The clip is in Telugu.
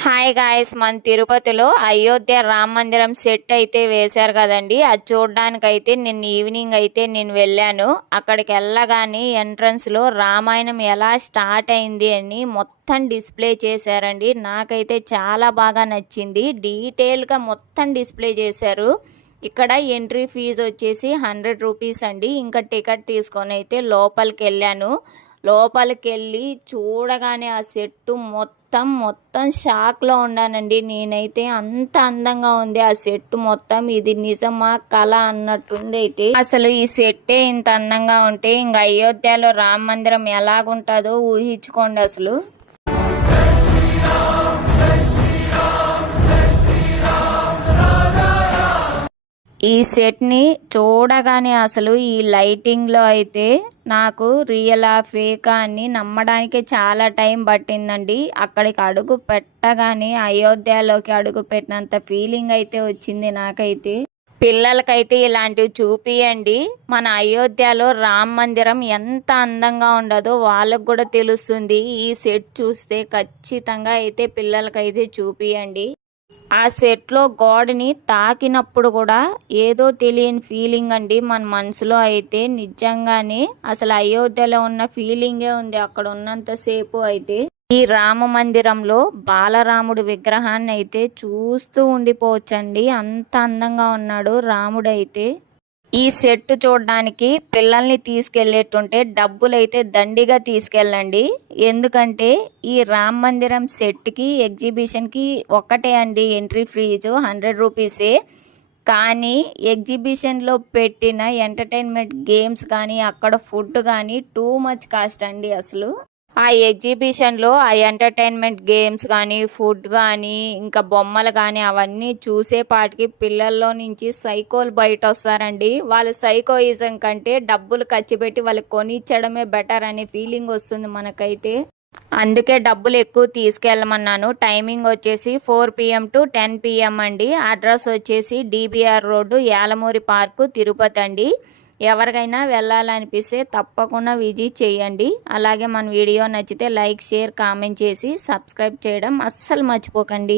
హాయ్ గాయ్స్, మన తిరుపతిలో అయోధ్య రామ మందిరం సెట్ అయితే వేశారు కదండి. అది చూడడానికి అయితే నిన్న ఈవినింగ్ అయితే నేను వెళ్ళాను. అక్కడికి వెళ్ళగానే ఎంట్రన్స్లో రామాయణం ఎలా స్టార్ట్ అయింది అని మొత్తం డిస్ప్లే చేశారండి. నాకైతే చాలా బాగా నచ్చింది. డీటెయిల్గా మొత్తం డిస్ప్లే చేశారు. ఇక్కడ ఎంట్రీ ఫీజు వచ్చేసి 100 రూపీస్ అండి. ఇంకా టికెట్ తీసుకొని అయితే లోపలికి వెళ్ళాను. లోపలికి వెళ్ళి చూడగానే ఆ సెట్టు మొత్తం షాక్లో ఉన్నానండి. నేనైతే అంత అందంగా ఉంది ఆ సెట్ మొత్తం. ఇది నిజమా కళ అన్నట్టుంది. అయితే అసలు ఈ సెట్టే ఇంత అందంగా ఉంటే ఇంకా అయోధ్యలో రామ మందిరం ఎలాగుంటుందో ఊహించుకోండి అసలు. ఈ సెట్ని చూడగానే అసలు ఈ లైటింగ్లో అయితే నాకు రియలా ఫేకా అని నమ్మడానికి చాలా టైం పట్టిందండి. అక్కడికి అడుగు పెట్టగానే అయోధ్యలోకి అడుగు పెట్టినంత ఫీలింగ్ అయితే వచ్చింది నాకైతే. పిల్లలకైతే ఇలాంటివి చూపియండి. మన అయోధ్యలో రామ మందిరం ఎంత అందంగా ఉండదో వాళ్ళకు కూడా తెలుస్తుంది. ఈ సెట్ చూస్తే ఖచ్చితంగా అయితే పిల్లలకైతే చూపియండి. ఆ సెట్లో గోడని తాకినప్పుడు కూడా ఏదో తెలియని ఫీలింగ్ అండి. మన మనసులో అయితే నిజంగానే అసలు అయోధ్యలో ఉన్న ఫీలింగే ఉంది అక్కడ ఉన్నంతసేపు అయితే. ఈ రామ మందిరంలో బాలరాముడు విగ్రహాన్ని అయితే చూస్తూ ఉండిపోవచ్చండి. అంత అందంగా ఉన్నాడు రాముడైతే. ఈ సెట్ చూడడానికి పిల్లల్ని తీసుకెళ్ళేటుంటే డబ్బులైతే దండిగా తీసుకెళ్ళండి. ఎందుకంటే ఈ రామ మందిరం సెట్కి ఎగ్జిబిషన్కి ఒక్కటే అండి ఎంట్రీ ఫీజు 100 రూపీసే. కానీ ఎగ్జిబిషన్లో పెట్టిన ఎంటర్టైన్మెంట్ గేమ్స్ కానీ అక్కడ ఫుడ్ కానీ టూ మచ్ కాస్ట్ అండి అసలు. ఆ ఎగ్జిబిషన్లో ఆ ఎంటర్టైన్మెంట్ గేమ్స్ కానీ ఫుడ్ కానీ ఇంకా బొమ్మలు కానీ అవన్నీ చూసేపాటికి పిల్లల్లో నుంచి సైకోలు బయట వస్తారండి. వాళ్ళ సైకోయిజం కంటే డబ్బులు ఖర్చు పెట్టి వాళ్ళకి కొనిచ్చడమే బెటర్ అనే ఫీలింగ్ వస్తుంది మనకైతే. అందుకే డబ్బులు ఎక్కువ తీసుకెళ్ళమన్నాను. టైమింగ్ వచ్చేసి 4 PM to 10 PM అండి. అడ్రస్ వచ్చేసి DBR road, Yalamuri park, Tirupati అండి. ఎవరికైనా వెళ్ళాలనిపిస్తే తప్పకుండా విజిట్ చేయండి. అలాగే మన వీడియో నచ్చితే లైక్, షేర్, కామెంట్ చేసి సబ్స్క్రైబ్ చేయడం అస్సలు మర్చిపోకండి.